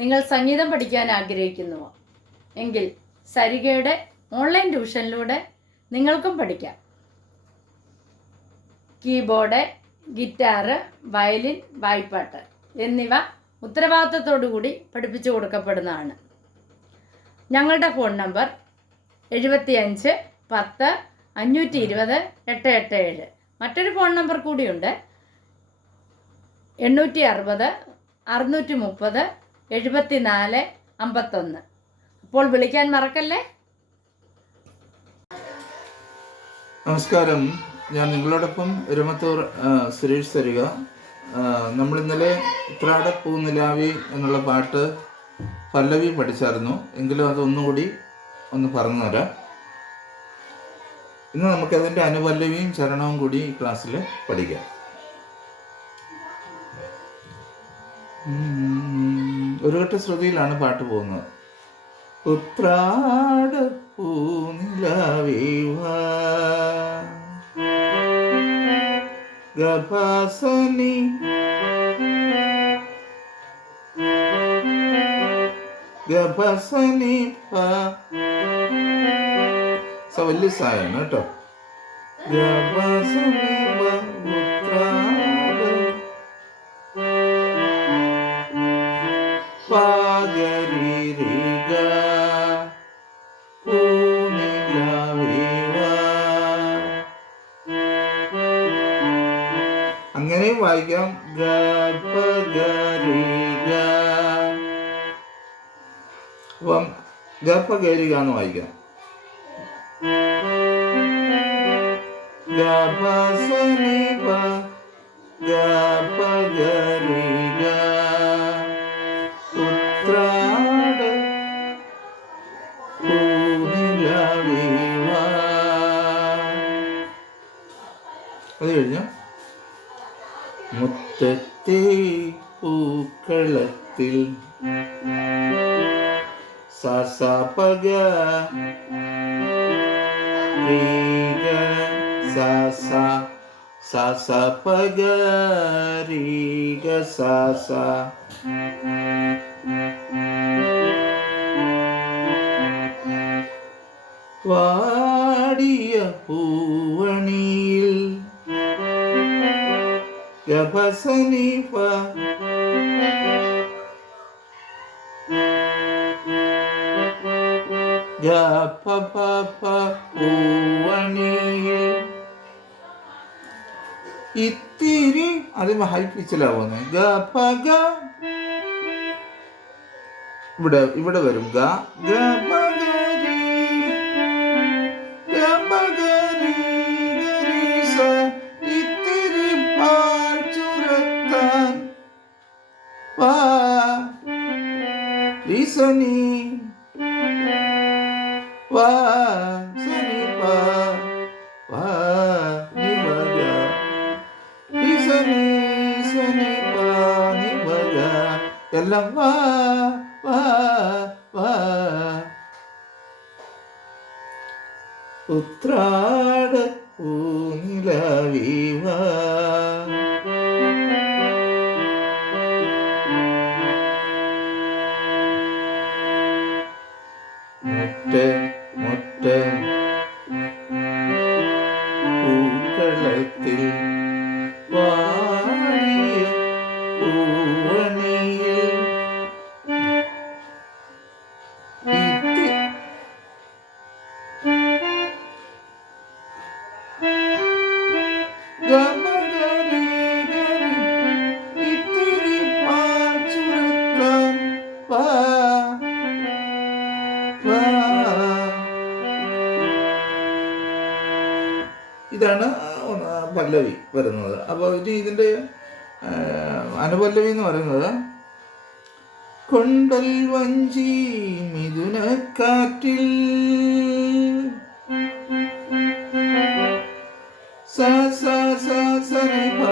നിങ്ങൾ സംഗീതം പഠിക്കാൻ ആഗ്രഹിക്കുന്നുവോ എങ്കിൽ സരിഗയുടെ ഓൺലൈൻ ട്യൂഷനിലൂടെ നിങ്ങൾക്കും പഠിക്കാം. കീബോർഡ്, ഗിറ്റാറ്, വയലിൻ, വായ്പ്പാട്ട് എന്നിവ ഉത്തരവാദിത്തത്തോടുകൂടി പഠിപ്പിച്ചു കൊടുക്കപ്പെടുന്നതാണ്. ഞങ്ങളുടെ ഫോൺ നമ്പർ 75 10 520 887. മറ്റൊരു ഫോൺ നമ്പർ കൂടിയുണ്ട്, 860 630 74 51. അപ്പോൾ വിളിക്കാൻ മറക്കല്ലേ. നമസ്കാരം, ഞാൻ നിങ്ങളോടൊപ്പം എരുമത്തൂർ സുരേഷ് സരിക. നമ്മൾ ഇന്നലെ ഉത്രാട പൂനിലാവി എന്നുള്ള പാട്ട് പല്ലവി പഠിച്ചായിരുന്നു, എങ്കിലും അതൊന്നുകൂടി ഒന്ന് പറഞ്ഞു തരാം. ഇന്ന് നമുക്കതിൻ്റെ അനുപല്ലവിയും ചരണവും കൂടി ഈ ക്ലാസ്സിൽ പഠിക്കാം. ഒരു ഘട്ട ശ്രുതിയിലാണ് പാട്ട് പോകുന്നത്. ഉത്രാട പൂനിലാവി ഗപസനി ഗപസനി വലിയ സായാണ് കേട്ടോ. ഗപസനി ഉത്രാട പാഗരിരിഗ അങ്ങനെയും വായിക്കാം. അപ്പം ഗപഗരിക എന്ന് വായിക്കാം. ഗപസനിപ ഗപഗരിക ഉത്രാട പൂനിലാവി. അത് കഴിഞ്ഞ മുറ്റത്തെ പൂക്കളത്തിൽ സസപഗ രീഗ സസ സസപഗ രീഗ സസ. വാടിയ പൂവണിയിൽ ഗപസനിപ ഗപപ പൂവണിയിൽ ഇത്തിരി അത് ഹൈ പിച്ചിലാവുന്നത്. ഗപഗ ഇവിടെ വരും. ഗപഗരി ഗപഗരി ഗരീസ ഇത്തിരി പാച്ചുരത്താൻ വാ റിസനി വാ സനി പാ വാ നിവഗ റിസനി സനി പാ നിവഗ എല്ലാം വാ വാ വാ. ഉത്രാട പൂനിലാവി വാ. മുറ്റ പൂക്കളത്തിൽ വാടിയ പൂവണിയിൽ ഇത്തിരി പാച്ചുരത്താൻ വാ. ഇതാണ് പല്ലവി വരുന്നത്. അപ്പോൾ ഇതിൻ്റെ അനുപല്ലവി എന്ന് പറയുന്നത് കൊണ്ടൽ വഞ്ചി മിഥുനക്കാറ്റിൽ സ സ സ സനി പ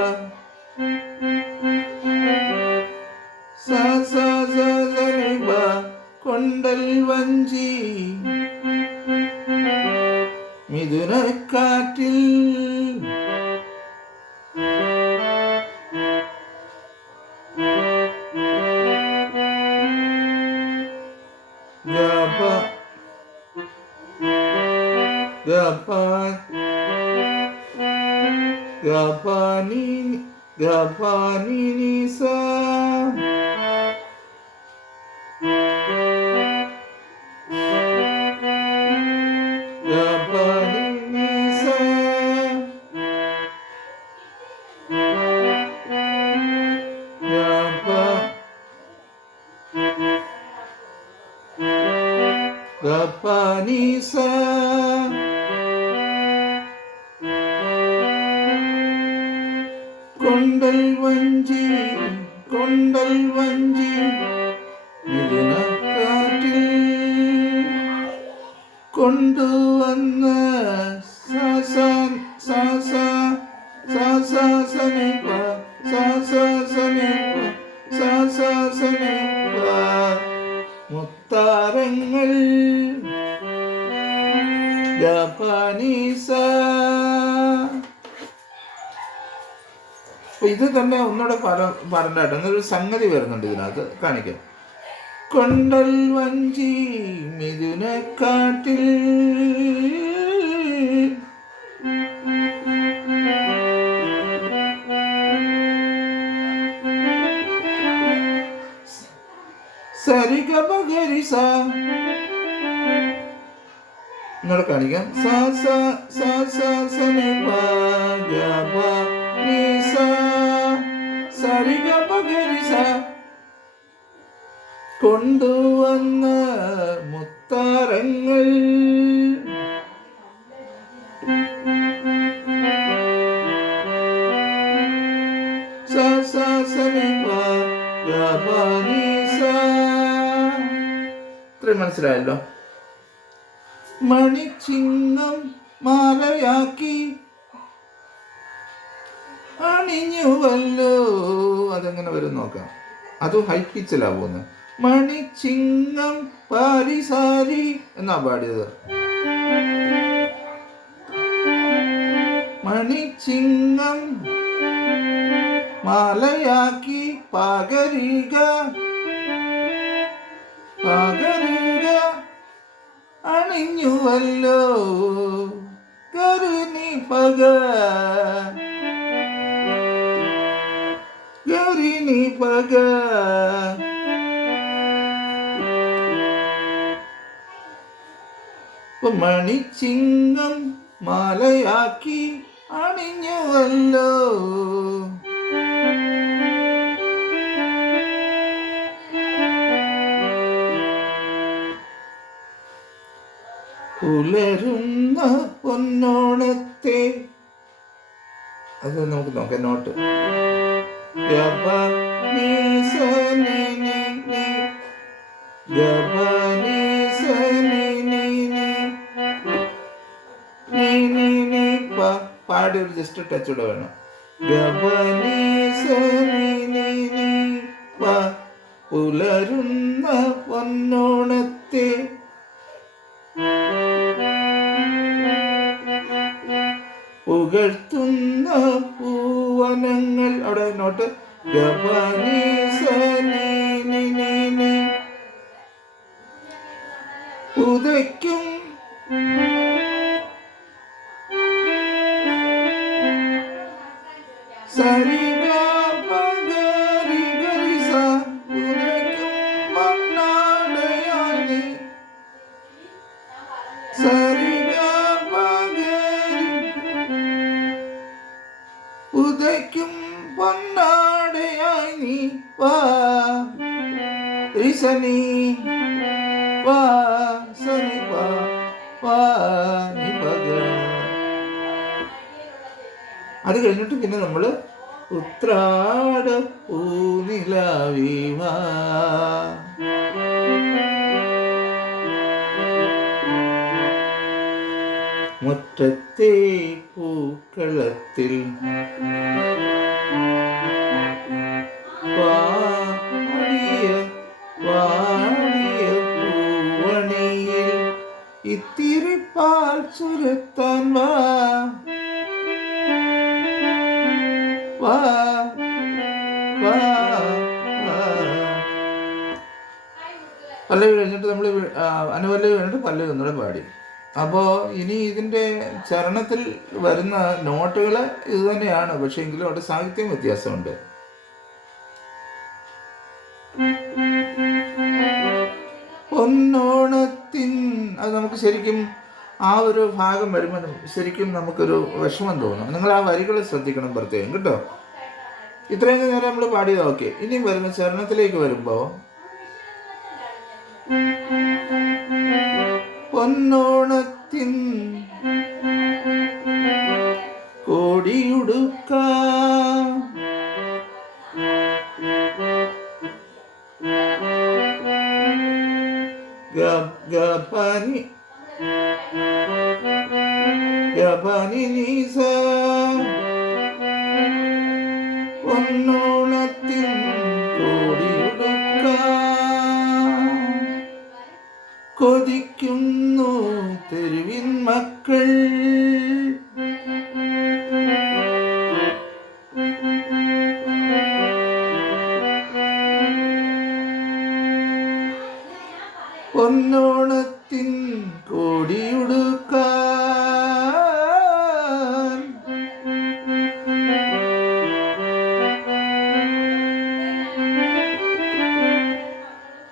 സ സ സ സനി പ കൊണ്ടൽ വഞ്ചി മിഥുനക്കാറ്റിൽ ഗപ ഗപ ഗപനി ഗപനി നിസ ഗപനി നിസ ഗപ ഗപനി സ കൊണ്ടൽ വഞ്ചി മിഥുനക്കാറ്റിൽ കൊണ്ടുവന്ന മുത്താരങ്ങൾ ജാപ്പാനീസ. അപ്പൊ ഇത് തന്നെ ഒന്നുകൂടെ പറഞ്ഞാട്ടോ, എന്നൊരു സംഗതി വരുന്നുണ്ട് ഇതിനകത്ത്, കാണിക്കാം. കൊണ്ടൽ വഞ്ചി മിഥുനക്കാട്ടിൽ സരിഗമഗരിസ എന്നോട് കാണിക്കാം. സരിഗമഗരിസ കൊണ്ടുവന്ന മുത്താരങ്ങൾ ഇത്രയും മനസ്സിലായല്ലോ. മണിച്ചിങ്ങം മാലയാക്കി അണിഞ്ഞുവല്ലോ. അതെങ്ങനെ വരും നോക്കാം. അതും ഹൈ പിച്ചിലാ പോകുന്നത്. മണിച്ചിങ്ങം പാരിസാരി എന്നാ പാടിയത്. മണിച്ചിങ്ങം മാലയാക്കി പകരിക അണിഞ്ഞുവല്ലോ. കരുനി പക മണിച്ചിങ്ങം മാലയാക്കി അണിഞ്ഞുവല്ലോ. പുലരുന്ന പൊന്നോണത്തെ, അത് നമുക്ക് നോക്കാം. നോട്ട് പാടി ഒരു ജസ്റ്റ് ടച്ച് കൂടെ വേണം. പുലരുന്ന പൊന്നോണത്തെ പുകഴ്ത്തുന്ന പൂവനങ്ങൾ. അവിടെ നോട്ട് ഉദയ്ക്കും ഉദയ്ക്കും പൊന്നാടയായി നീ വാ സനി വാ സനി വാ നി പഗ. അത് കഴിഞ്ഞിട്ട് പിന്നെ നമ്മള് ഉത്രാട പൂനിലാവിവാ മുറ്റത്തെ പൂക്കളത്തിൽ വാടിയ പൂവണിയിൽ ഇത്തിരി പാൽ ചുരത്താൻ വാ വാ വാ. പല്ലവി കഴിഞ്ഞിട്ട് നമ്മൾ അനുപല്ലവി കഴിഞ്ഞിട്ട് പല്ലവി ഒന്നുകൂടെ പാടി. അപ്പോൾ ഇനി ഇതിൻ്റെ ചരണത്തിൽ വരുന്ന നോട്ടുകൾ ഇത് തന്നെയാണ്, പക്ഷേ എങ്കിലും അവിടെ സാഹിത്യം വ്യത്യാസമുണ്ട്. പൊന്നോണത്തിൻ അത് നമുക്ക് ശരിക്കും ആ ഒരു ഭാഗം വരുമ്പോൾ ശരിക്കും നമുക്കൊരു വിഷമം തോന്നും. നിങ്ങൾ ആ വരികൾ ശ്രദ്ധിക്കണം പ്രത്യേകം കേട്ടോ. ഇത്രയും നേരം നമ്മൾ പാടിയത് ഓക്കെ. ഇനിയും വരുന്ന ചരണത്തിലേക്ക് വരുമ്പോൾ പൊന്നോണത്തിൻ കോടിയുടുക്ക ഗപനി ഗപനി നീസ പൊന്നോണത്തിൻ കോടിയുടുക്ക കൊതിക്കുന്നു തെരുവിൻ മക്കൾ. പൊന്നോണത്തിൻ കോടിയുടുക്കാൻ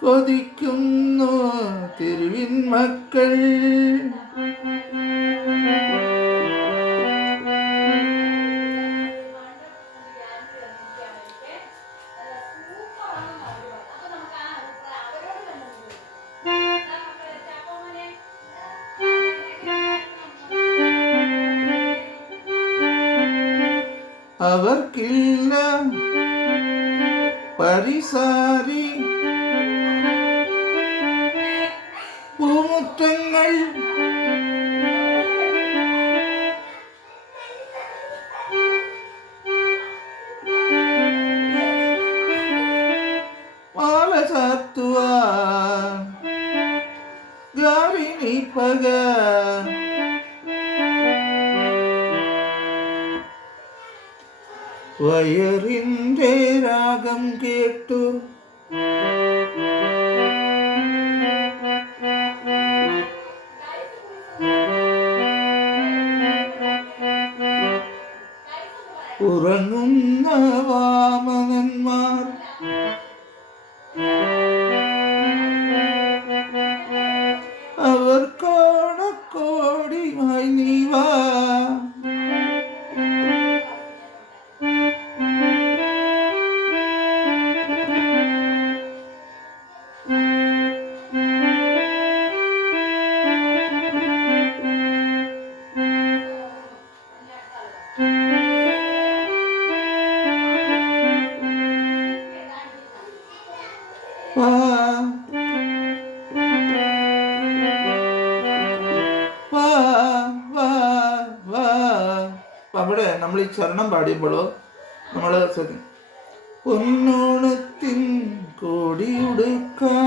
കൊതിക്കുന്നു തെരുവിൻ മക്കൾ. അവർക്കില്ല പരിസാരി പൂമുറ്റങ്ങൾ മാല ചാർത്തുവാൻ ഗാരിണി പക വയറിൻ്റെ രാഗം കേട്ടു ഉറങ്ങുന്ന വാമനന്മാർ അവർ കോണക്കോടിയുമായി നീ വാ. അവിടെ നമ്മൾ ഈ ചരണം പാടിയപ്പോഴോ നമ്മൾ പൊന്നോണത്തിൻ കോടിയുടുക്കാൻ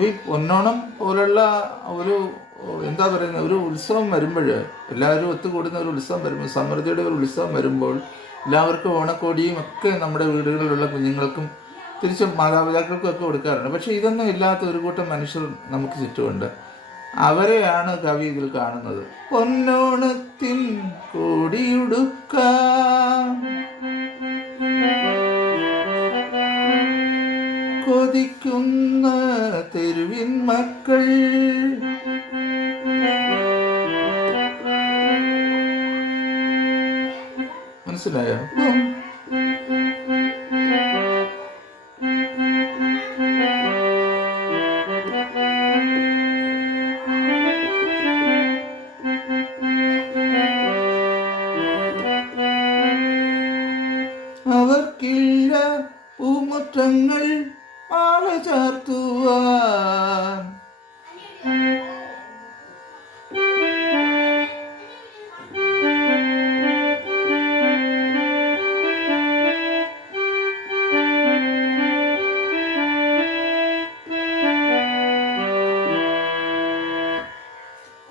ഈ പൊന്നോണം പോലുള്ള ഒരു എന്താ പറയുന്നത് ഒരു ഉത്സവം വരുമ്പോൾ എല്ലാവരും ഒത്തുകൂടുന്ന ഒരു ഉത്സവം വരുമ്പോൾ സമൃദ്ധിയുടെ ഒരു ഉത്സവം വരുമ്പോൾ എല്ലാവർക്കും ഓണക്കോടിയും ഒക്കെ നമ്മുടെ വീടുകളിലുള്ള കുഞ്ഞുങ്ങൾക്കും തിരിച്ചും മാതാപിതാക്കൾക്കും ഒക്കെ കൊടുക്കാറുണ്ട്. പക്ഷെ ഇതൊന്നും ഇല്ലാത്ത ഒരു കൂട്ടം മനുഷ്യർ നമുക്ക് ചുറ്റുമുണ്ട്. അവരെയാണ് കവി ഇതിൽ കാണുന്നത്. പൊന്നോണത്തിൻ കോടിയുടുക്കാൻ കൊതിക്കുന്ന തെരുവിൻ മക്കൾ. മനസ്സിലായോ? അവർക്കില്ല പൂമുറ്റങ്ങൾ മാല ചാർത്തുവാൻ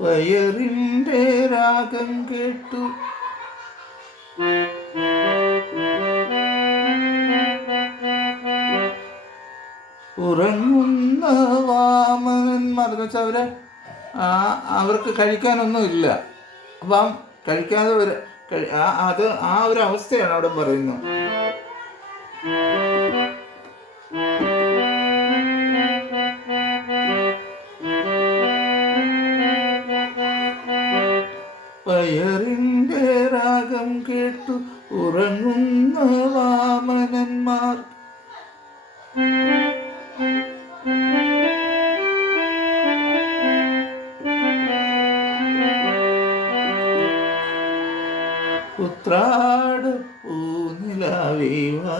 വയറിൻ്റെ രാഗം കേട്ടു ഉറങ്ങുന്ന വാമനന്മാർ എന്ന് വെച്ചാൽ അവർക്ക് കഴിക്കാനൊന്നും ഇല്ല. അപ്പം കഴിക്കാതെ അത് ആ ഒരു അവസ്ഥയാണ് അവിടെ പറയുന്നത്. പയറിൻ്റെ രാഗം കേട്ടു ഉറങ്ങുന്ന വാമനന്മാർ. ഉത്രാട പൂനിലാവേ വാ,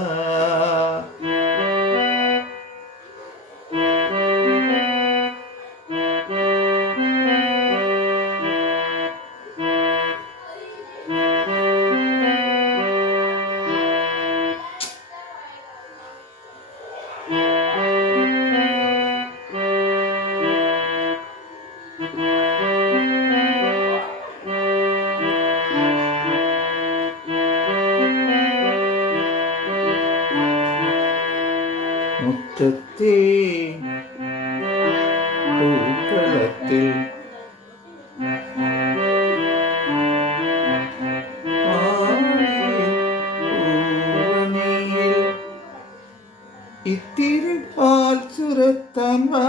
മുറ്റത്തെ പൂക്കളത്തിൽ ഇത്തിരി പാൽ ചുരത്താൻ വാ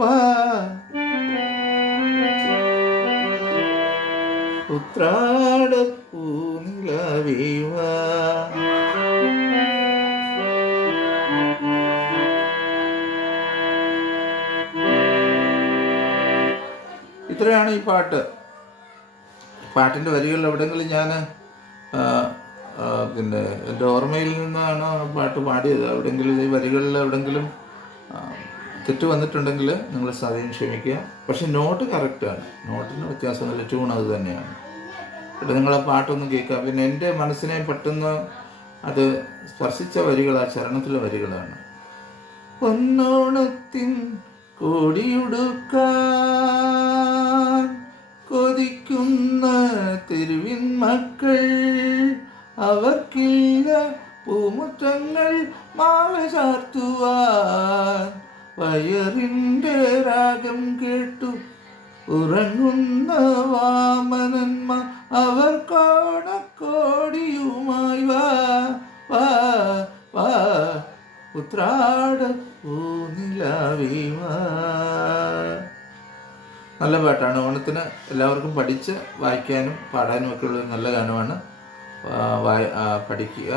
വാ, ഉത്രാട പൂനിലാവേ വാ. ഇത്രയാണ് ഈ പാട്ട്. പാട്ടിൻ്റെ വരികൾ എവിടെയെങ്കിലും ഞാൻ പിന്നെ എൻ്റെ ഓർമ്മയിൽ നിന്നാണ് ആ പാട്ട് പാടിയത്. എവിടെയെങ്കിലും ഈ വരികളിൽ എവിടെയെങ്കിലും തെറ്റ് വന്നിട്ടുണ്ടെങ്കിൽ നിങ്ങൾ സാധ്യം ക്ഷമിക്കുക. പക്ഷെ നോട്ട് കറക്റ്റാണ്, നോട്ടിന് വ്യത്യാസമൊന്നുമില്ല, ട്യൂൺ അത് തന്നെയാണ്. എന്നിട്ട് നിങ്ങൾ ആ പാട്ടൊന്ന് കേൾക്കുക. പിന്നെ എൻ്റെ മനസ്സിനെ പെട്ടെന്ന് അത് സ്പർശിച്ച വരികൾ ആ ചരണത്തിലെ വരികളാണ്. പൊന്നോണത്തിൻ കൊടിയുടുക്കാൻ കൊതിക്കുന്ന തെരുവിൻ മക്കൾ, അവർക്കില്ല പൂമുറ്റങ്ങൾ മാല ചാർത്തുവാൻ. വയറിൻ്റെ രാഗം കേട്ടു ഉറങ്ങുന്ന വാമനന്മാർ, അവർ കോണക്കോടിയുമായി വാ വാ വാ, ഉത്രാട പൂനിലാവേ വാ. നല്ല പാട്ടാണ്. ഓണത്തിന് എല്ലാവർക്കും പഠിച്ച് വായിക്കാനും പാടാനും ഒക്കെ ഉള്ള നല്ല ഗാനമാണ്. പഠിക്കുക,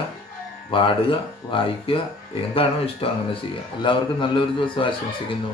പാടുക, വായിക്കുക, എന്താണോ ഇഷ്ടം അങ്ങനെ ചെയ്യുക. എല്ലാവർക്കും നല്ലൊരു ദിവസം ആശംസിക്കുന്നു.